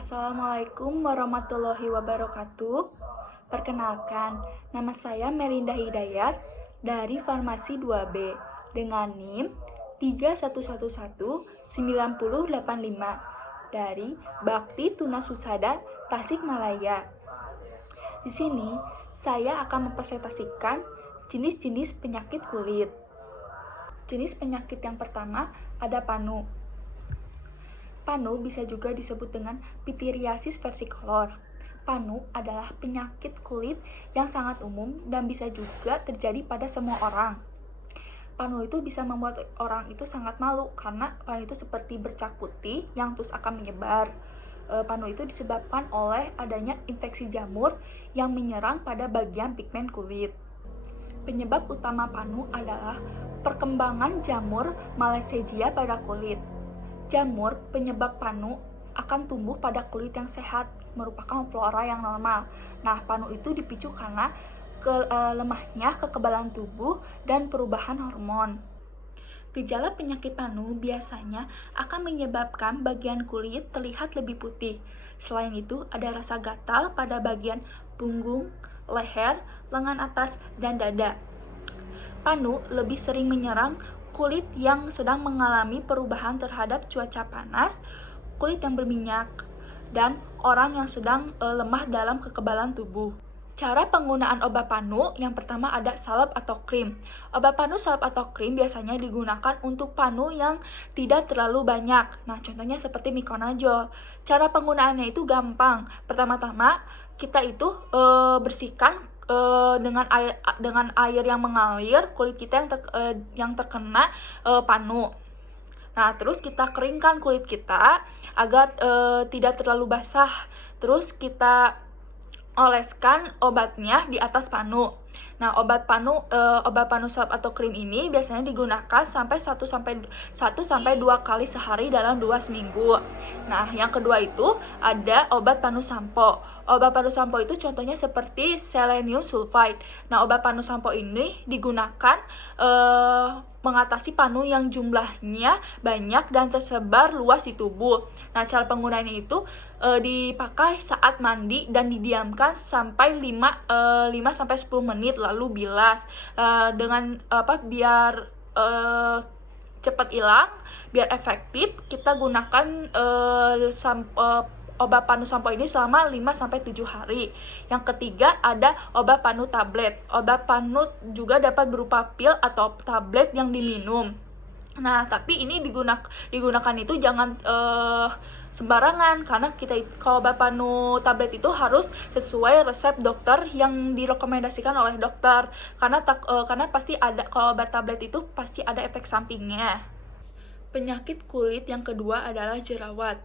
Assalamualaikum warahmatullahi wabarakatuh. Perkenalkan, nama saya Melinda Hidayat dari Farmasi 2B dengan NIM 31119085 dari Bakti Tunasusada Tasikmalaya. Di sini, saya akan mempresentasikan jenis-jenis penyakit kulit. Jenis penyakit yang pertama ada panu. Panu bisa juga disebut dengan pityriasis versicolor. Panu adalah penyakit kulit yang sangat umum dan bisa juga terjadi pada semua orang. Panu itu bisa membuat orang itu sangat malu karena panu itu seperti bercak putih yang terus akan menyebar. Panu itu disebabkan oleh adanya infeksi jamur yang menyerang pada bagian pigmen kulit. Penyebab utama panu adalah perkembangan jamur Malassezia pada kulit. Jamur penyebab panu akan tumbuh pada kulit yang sehat, merupakan flora yang normal. Nah, panu itu dipicu karena lemahnya kekebalan tubuh dan perubahan hormon. Gejala penyakit panu biasanya akan menyebabkan bagian kulit terlihat lebih putih. Selain itu, ada rasa gatal pada bagian punggung, leher, lengan atas, dan dada. Panu lebih sering menyerang kulit yang sedang mengalami perubahan terhadap cuaca panas, kulit yang berminyak, dan orang yang sedang lemah dalam kekebalan tubuh. Cara penggunaan obat panu, yang pertama ada salep atau krim. Obat panu salep atau krim biasanya digunakan untuk panu yang tidak terlalu banyak. Nah, contohnya seperti miconazol. Cara penggunaannya itu gampang. Pertama-tama, kita itu bersihkan dengan air yang mengalir kulit kita yang terkena panu. Nah, terus kita keringkan kulit kita agar tidak terlalu basah. Terus kita oleskan obatnya di atas panu. Nah, obat panu salep atau krim ini biasanya digunakan sampai 1 sampai 2 kali sehari dalam 2 seminggu. Nah, yang kedua itu ada obat panu sampo. Obat panu sampo itu contohnya seperti selenium sulfide. Nah, obat panu sampo ini digunakan mengatasi panu yang jumlahnya banyak dan tersebar luas di tubuh. Nah, cara penggunaannya itu dipakai saat mandi dan didiamkan sampai 5 sampai 10 menit lalu bilas biar cepat hilang, biar efektif. Kita gunakan obat panu sampo ini selama 5 sampai 7 hari. Yang ketiga ada obat panu tablet. Obat panu juga dapat berupa pil atau tablet yang diminum. Nah, tapi ini digunakan itu jangan sembarangan, karena kalau obat panu tablet itu harus sesuai resep dokter yang direkomendasikan oleh dokter, karena pasti ada, kalau obat tablet itu pasti ada efek sampingnya. Penyakit kulit yang kedua adalah jerawat.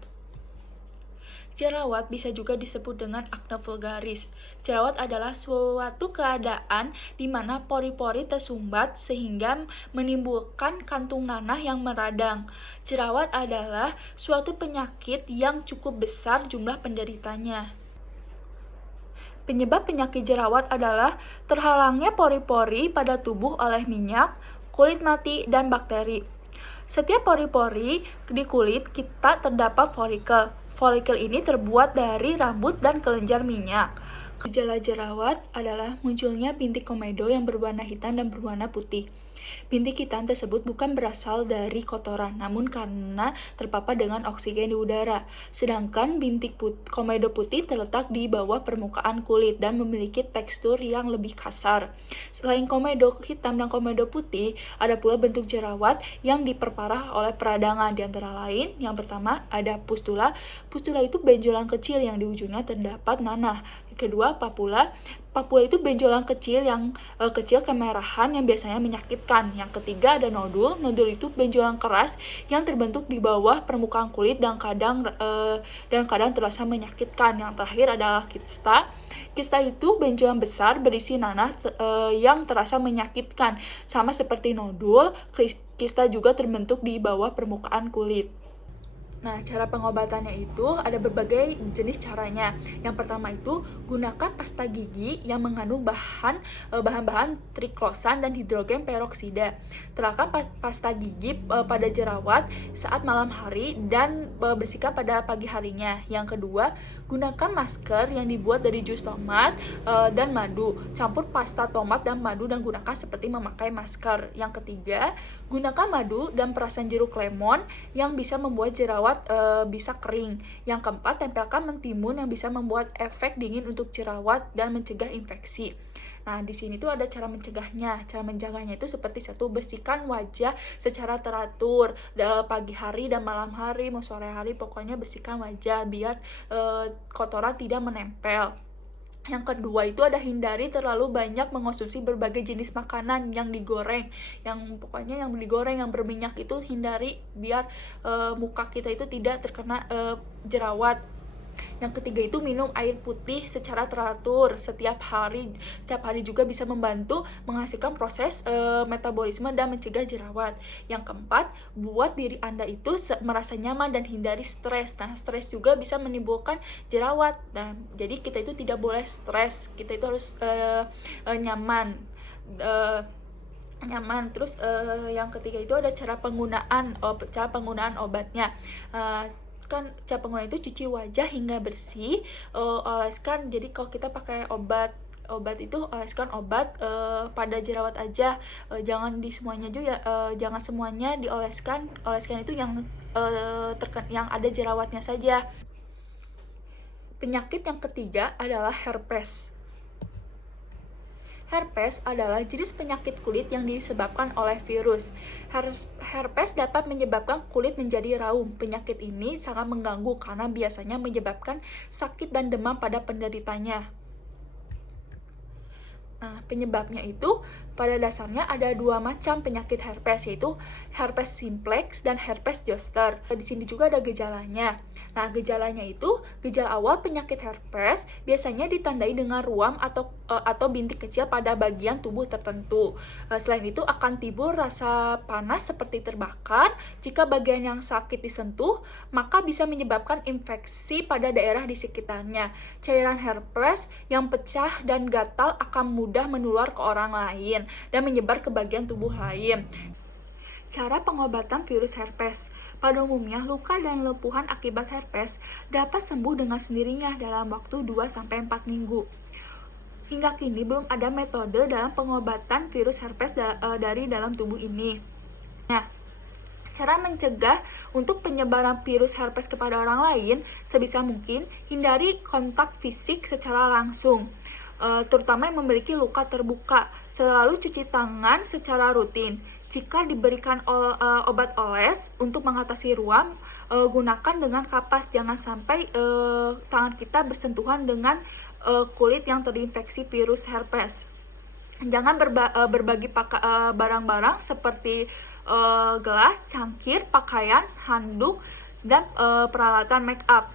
Jerawat bisa juga disebut dengan akne vulgaris. Jerawat adalah suatu keadaan di mana pori-pori tersumbat sehingga menimbulkan kantung nanah yang meradang. Jerawat adalah suatu penyakit yang cukup besar jumlah penderitanya. Penyebab penyakit jerawat adalah terhalangnya pori-pori pada tubuh oleh minyak, kulit mati, dan bakteri. Setiap pori-pori di kulit kita terdapat folikel. Folikel ini terbuat dari rambut dan kelenjar minyak. Gejala jerawat adalah munculnya bintik komedo yang berwarna hitam dan berwarna putih. Bintik hitam tersebut bukan berasal dari kotoran, namun karena terpapar dengan oksigen di udara. Sedangkan bintik komedo putih terletak di bawah permukaan kulit dan memiliki tekstur yang lebih kasar. Selain komedo hitam dan komedo putih, ada pula bentuk jerawat yang diperparah oleh peradangan. Di antara lain, yang pertama ada pustula. Pustula itu benjolan kecil yang di ujungnya terdapat nanah. Kedua, papula. Papula itu benjolan kecil yang kecil kemerahan yang biasanya menyakitkan. Yang ketiga ada nodul. Nodul itu benjolan keras yang terbentuk di bawah permukaan kulit dan kadang terasa menyakitkan. Yang terakhir adalah kista. Kista itu benjolan besar berisi nanah yang terasa menyakitkan. Sama seperti nodul, kista juga terbentuk di bawah permukaan kulit. Nah, cara pengobatannya itu ada berbagai jenis caranya. Yang pertama itu gunakan pasta gigi yang mengandung bahan-bahan triklosan dan hidrogen peroksida. Terapkan pasta gigi pada jerawat saat malam hari dan bersihkan pada pagi harinya. Yang kedua, gunakan masker yang dibuat dari jus tomat dan madu. Campur pasta tomat dan madu dan gunakan seperti memakai masker. Yang ketiga, gunakan madu dan perasan jeruk lemon yang bisa membuat jerawat bisa kering. Yang keempat, tempelkan mentimun yang bisa membuat efek dingin untuk jerawat dan mencegah infeksi. Nah, di sini tuh ada cara mencegahnya. Cara mencegahnya itu seperti satu, bersihkan wajah secara teratur pagi hari dan malam hari, mau sore hari, pokoknya bersihkan wajah biar kotoran tidak menempel. Yang kedua itu ada hindari terlalu banyak mengonsumsi berbagai jenis makanan yang digoreng, yang digoreng, yang berminyak itu hindari biar muka kita itu tidak terkena jerawat. Yang ketiga itu minum air putih secara teratur setiap hari. Setiap hari juga bisa membantu menghasilkan proses metabolisme dan mencegah jerawat. Yang keempat, buat diri Anda itu merasa nyaman dan hindari stres. Nah, stres juga bisa menimbulkan jerawat. Nah, jadi kita itu tidak boleh stres. Kita itu harus nyaman. Terus yang ketiga itu ada cara penggunaan obatnya. Kan cara penggunaan itu cuci wajah hingga bersih, oleskan. Jadi kalau kita pakai obat itu oleskan obat pada jerawat aja, jangan di semuanya juga, jangan semuanya dioleskan. Oleskan itu yang ada jerawatnya saja. Penyakit yang ketiga adalah herpes. Herpes adalah jenis penyakit kulit yang disebabkan oleh virus. Herpes dapat menyebabkan kulit menjadi raung. Penyakit ini sangat mengganggu karena biasanya menyebabkan sakit dan demam pada penderitanya. Nah, penyebabnya itu pada dasarnya ada dua macam penyakit herpes, yaitu herpes simplex dan herpes zoster. Di sini juga ada gejalanya. Nah, gejalanya itu gejala awal penyakit herpes biasanya ditandai dengan ruam atau bintik kecil pada bagian tubuh tertentu. Selain itu akan timbul rasa panas seperti terbakar. Jika bagian yang sakit disentuh, maka bisa menyebabkan infeksi pada daerah di sekitarnya. Cairan herpes yang pecah dan gatal akan mudah menular ke orang lain dan menyebar ke bagian tubuh lain. Cara pengobatan virus herpes. Pada umumnya, luka dan lepuhan akibat herpes dapat sembuh dengan sendirinya dalam waktu 2-4 minggu. Hingga kini belum ada metode dalam pengobatan virus herpes dari dalam tubuh ini. Nah, cara mencegah untuk penyebaran virus herpes kepada orang lain, sebisa mungkin hindari kontak fisik secara langsung, terutama yang memiliki luka terbuka. Selalu cuci tangan secara rutin. Jika diberikan obat oles untuk mengatasi ruam, gunakan dengan kapas. Jangan sampai tangan kita bersentuhan dengan kulit yang terinfeksi virus herpes. Jangan berbagi barang-barang seperti gelas, cangkir, pakaian, handuk, dan peralatan make up.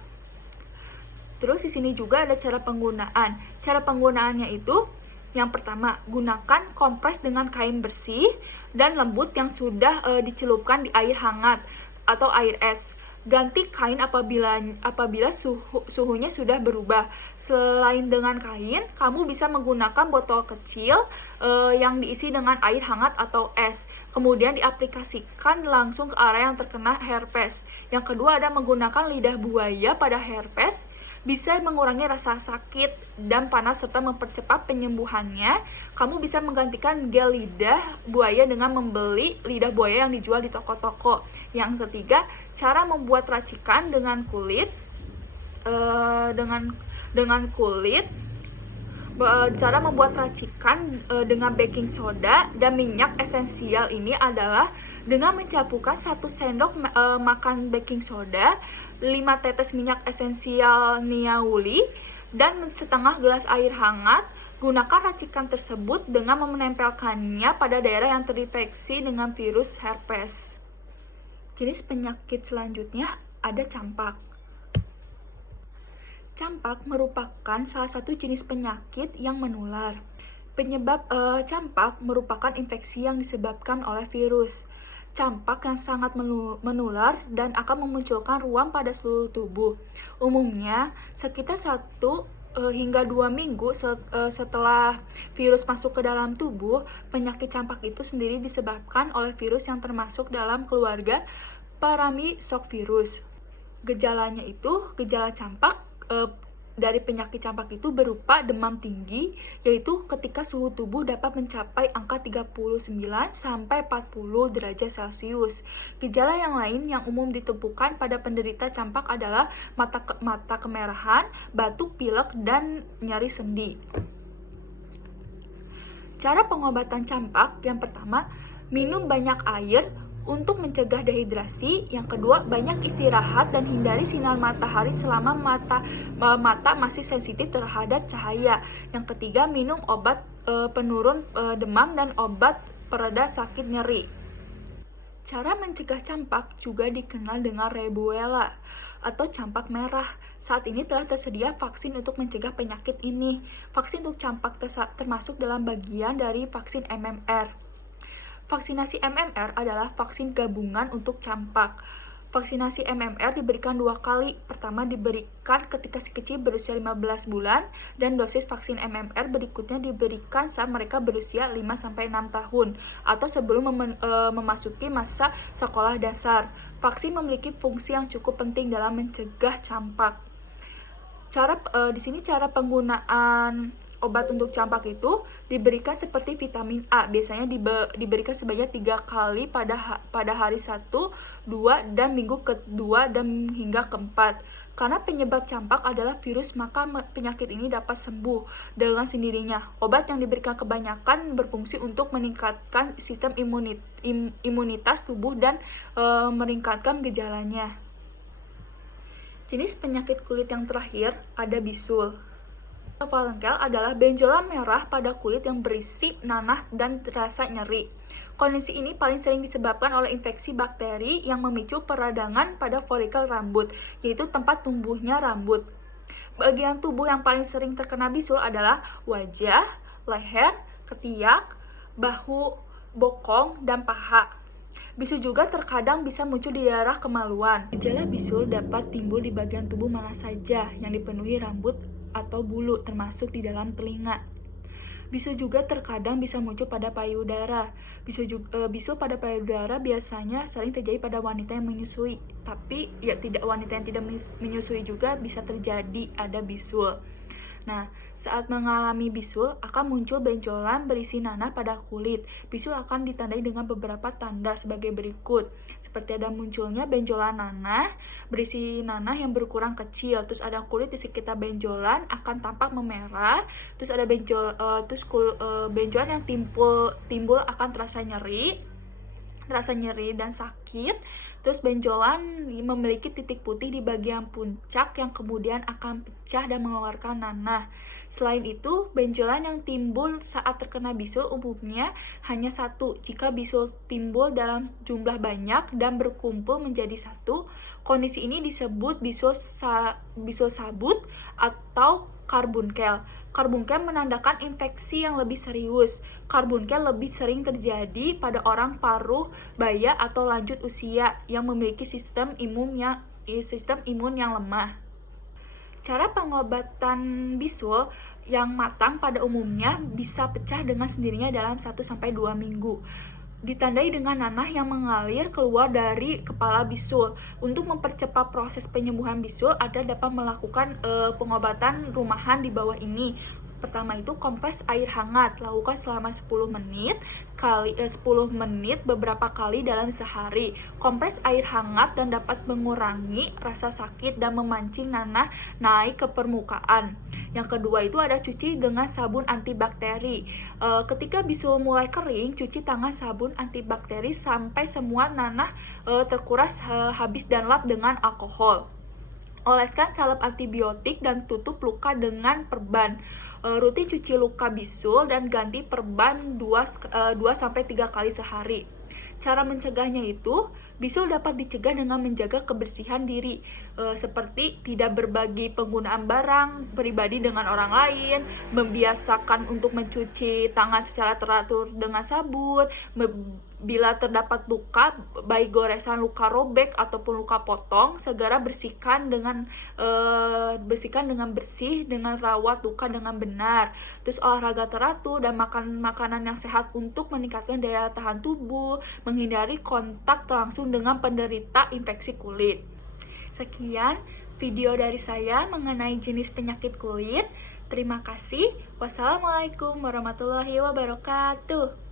Terus di sini juga ada cara penggunaan. Cara penggunaannya itu, yang pertama, gunakan kompres dengan kain bersih dan lembut yang sudah dicelupkan di air hangat atau air es. Ganti kain apabila suhunya sudah berubah. Selain dengan kain, kamu bisa menggunakan botol kecil yang diisi dengan air hangat atau es. Kemudian diaplikasikan langsung ke area yang terkena herpes. Yang kedua ada menggunakan lidah buaya pada herpes. Bisa mengurangi rasa sakit dan panas serta mempercepat penyembuhannya. Kamu bisa menggantikan gel lidah buaya dengan membeli lidah buaya yang dijual di toko-toko. Yang ketiga, cara membuat racikan dengan kulit. Cara membuat racikan dengan baking soda dan minyak esensial ini adalah dengan mencampurkan 1 sendok makan baking soda, 5 tetes minyak esensial niauli, dan setengah gelas air hangat. Gunakan racikan tersebut dengan menempelkannya pada daerah yang terinfeksi dengan virus herpes. Jenis penyakit selanjutnya ada campak. Campak merupakan salah satu jenis penyakit yang menular. Penyebab campak merupakan infeksi yang disebabkan oleh virus. campak yang sangat menular dan akan memunculkan ruam pada seluruh tubuh. Umumnya, sekitar 1 hingga 2 minggu setelah virus masuk ke dalam tubuh, penyakit campak itu sendiri disebabkan oleh virus yang termasuk dalam keluarga Paramyxovirus. Gejalanya itu, gejala campak dari penyakit campak itu berupa demam tinggi, yaitu ketika suhu tubuh dapat mencapai angka 39 sampai 40 derajat Celcius. Gejala yang lain yang umum ditemukan pada penderita campak adalah mata kemerahan, batuk pilek, dan nyeri sendi. Cara pengobatan campak yang pertama, minum banyak air untuk mencegah dehidrasi. Yang kedua, banyak istirahat dan hindari sinar matahari selama mata masih sensitif terhadap cahaya. Yang ketiga, minum obat penurun demam dan obat pereda sakit nyeri. Cara mencegah campak juga dikenal dengan Rubella atau campak merah. Saat ini telah tersedia vaksin untuk mencegah penyakit ini. Vaksin untuk campak termasuk dalam bagian dari vaksin MMR. Vaksinasi MMR adalah vaksin gabungan untuk campak. Vaksinasi MMR diberikan 2 kali. Pertama diberikan ketika si kecil berusia 15 bulan, dan dosis vaksin MMR berikutnya diberikan saat mereka berusia 5-6 tahun, atau sebelum memasuki masa sekolah dasar. Vaksin memiliki fungsi yang cukup penting dalam mencegah campak. Di sini cara penggunaan obat untuk campak itu diberikan seperti vitamin A, biasanya diberikan sebanyak 3 kali pada hari 1, 2, dan minggu kedua dan hingga keempat. Karena penyebab campak adalah virus, maka penyakit ini dapat sembuh dengan sendirinya. Obat yang diberikan kebanyakan berfungsi untuk meningkatkan sistem imunitas tubuh dan meringkatkan gejalanya. Jenis penyakit kulit yang terakhir ada bisul. Valenkel adalah benjolan merah pada kulit yang berisi nanah dan terasa nyeri. Kondisi ini paling sering disebabkan oleh infeksi bakteri yang memicu peradangan pada folikel rambut, yaitu tempat tumbuhnya rambut. Bagian tubuh yang paling sering terkena bisul adalah wajah, leher, ketiak, bahu, bokong, dan paha. Bisul juga terkadang bisa muncul di daerah kemaluan. Gejala bisul dapat timbul di bagian tubuh mana saja yang dipenuhi rambut atau bulu, termasuk di dalam telinga. Bisul juga terkadang bisa muncul pada payudara. Bisul pada payudara biasanya sering terjadi pada wanita yang menyusui, tapi wanita yang tidak menyusui juga bisa terjadi ada bisul. Nah, saat mengalami bisul akan muncul benjolan berisi nanah pada kulit. Bisul akan ditandai dengan beberapa tanda sebagai berikut. Seperti ada munculnya benjolan nanah, berisi nanah yang berukuran kecil. Terus ada kulit di sekitar benjolan akan tampak memerah. Terus ada benjolan yang timbul akan terasa nyeri dan sakit. Terus benjolan memiliki titik putih di bagian puncak yang kemudian akan pecah dan mengeluarkan nanah. Selain itu, benjolan yang timbul saat terkena bisul umumnya hanya satu. Jika bisul timbul dalam jumlah banyak dan berkumpul menjadi satu, kondisi ini disebut bisul sabut atau karbunkel. Karbunkel menandakan infeksi yang lebih serius. Karbunkel lebih sering terjadi pada orang paruh baya atau lanjut usia yang memiliki sistem imun yang lemah. Cara pengobatan bisul yang matang pada umumnya bisa pecah dengan sendirinya dalam 1-2 minggu. Ditandai dengan nanah yang mengalir keluar dari kepala bisul. Untuk mempercepat proses penyembuhan bisul, Anda dapat melakukan pengobatan rumahan di bawah ini. Pertama itu kompres air hangat, lakukan selama 10 menit beberapa kali dalam sehari. Kompres air hangat dan dapat mengurangi rasa sakit dan memancing nanah naik ke permukaan. Yang kedua itu ada cuci dengan sabun antibakteri. Ketika bisul mulai kering, cuci tangan sabun antibakteri sampai semua nanah terkuras habis dan lap dengan alkohol. Oleskan salep antibiotik dan tutup luka dengan perban. Rutin cuci luka bisul dan ganti perban 2-3 kali sehari. Cara mencegahnya itu, bisul dapat dicegah dengan menjaga kebersihan diri, seperti tidak berbagi penggunaan barang pribadi dengan orang lain, membiasakan untuk mencuci tangan secara teratur dengan sabun, Bila terdapat luka, baik goresan, luka robek ataupun luka potong, segera bersihkan dengan bersih, dengan rawat luka dengan benar. Terus olahraga teratur dan makan makanan yang sehat untuk meningkatkan daya tahan tubuh, menghindari kontak langsung dengan penderita infeksi kulit. Sekian video dari saya mengenai jenis penyakit kulit. Terima kasih. Wassalamualaikum warahmatullahi wabarakatuh.